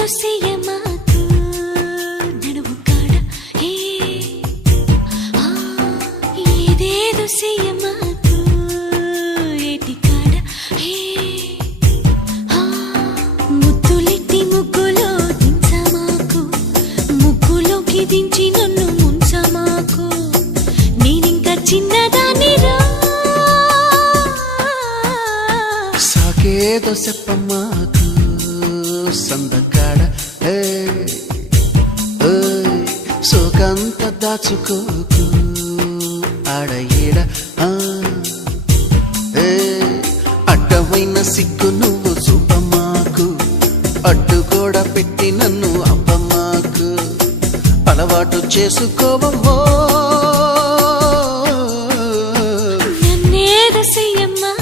దొసెయ్యమాకు నడుము కాడ ఏదేదో చెయ్యమాకు ఏటి కాడ ముద్దులెట్టి ముగ్గులో దించమాకు ముగ్గులోకి దించి నన్ను ముంచమాకు నేనింకా చిన్నదానిరా సాకేదో చెప్పమాకు సందకాడ సోకంత దాచుకోకు ఆడ ఏడ అడ్డమైన సిగ్గు నువ్వు చూపమాకు అడ్డు కూడా పెట్టి నన్ను అప్పమాకు అలవాటు చేసుకోవమ్మో నన్నేదో చెయ్యమ్మా